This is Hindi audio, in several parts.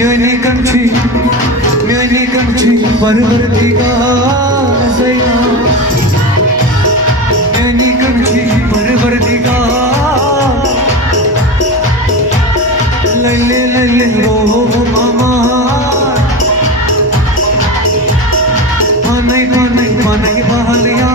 Mjani country, Parvardigar Zaina. Mjani country, Parvardigar. Laile oh mama. Panai bahaliya.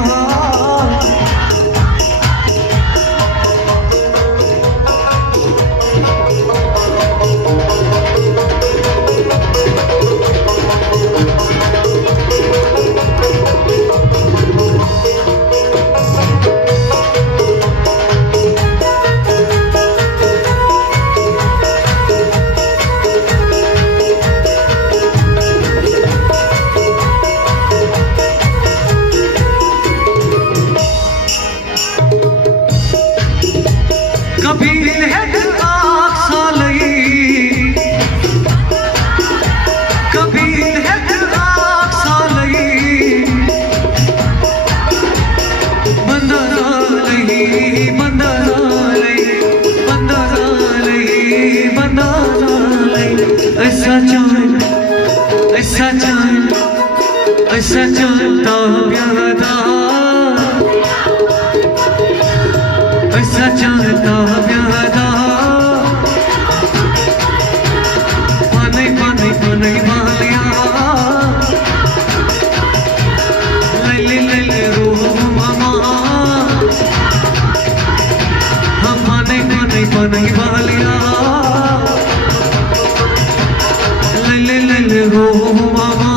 ऐसा चलता प्यादा, ऐसा चलता प्यादा। पानी मालिया, ले रो मामा। हम पानी मालिया, ले रो मामा।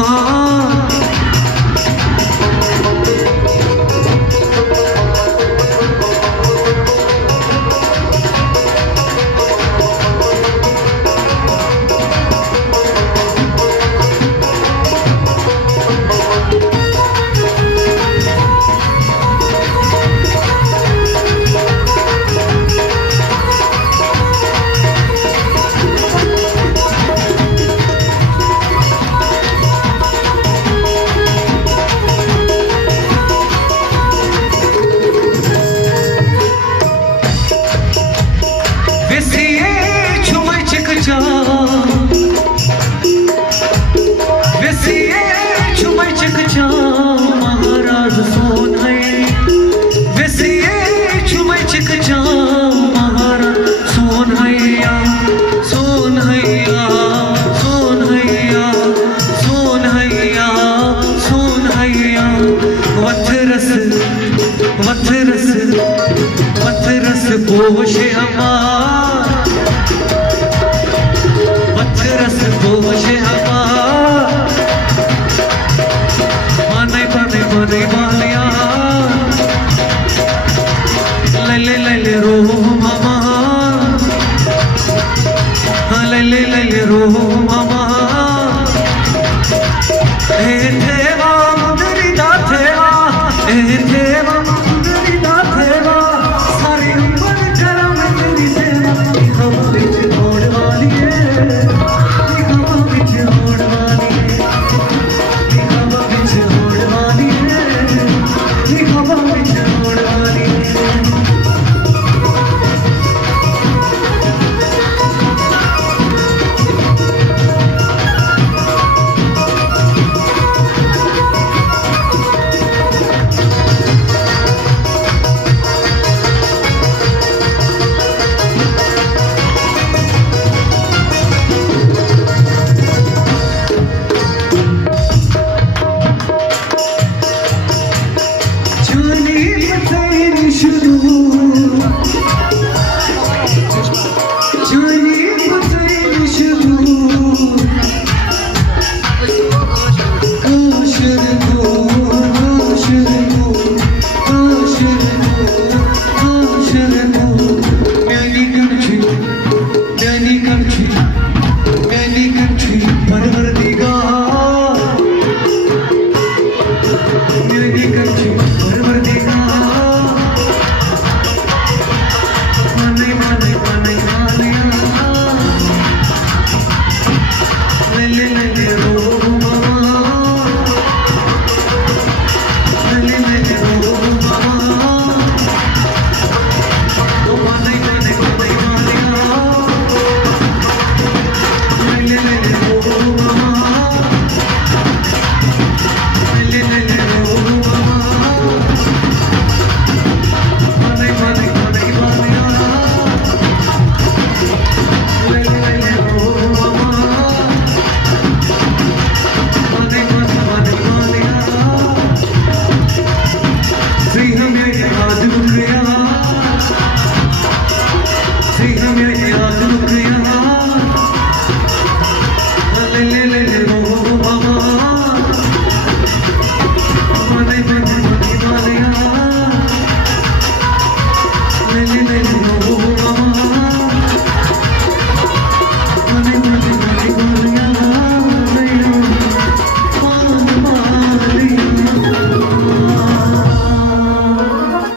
महाराज सोन है वैसे छुमै चिकचा महाराज सोन हैया सोन हैया सोन हैया सोन हैया सोन हैया। वथरस पोषे हमार, वथरस पोषे हमार। पानी मालिया, ले रो मामा। ले रो मामा। ए देवा मुंदरी दा थेवा, ए देवा मुंदरी दा थेवा। सारी उम्र करम तेरी सेवा। हवा विच होड़ वाली है, हवा विच होड़ वाली है, हवा विच होड़ वाली है, हवा विच होड़ वाली है। ले रो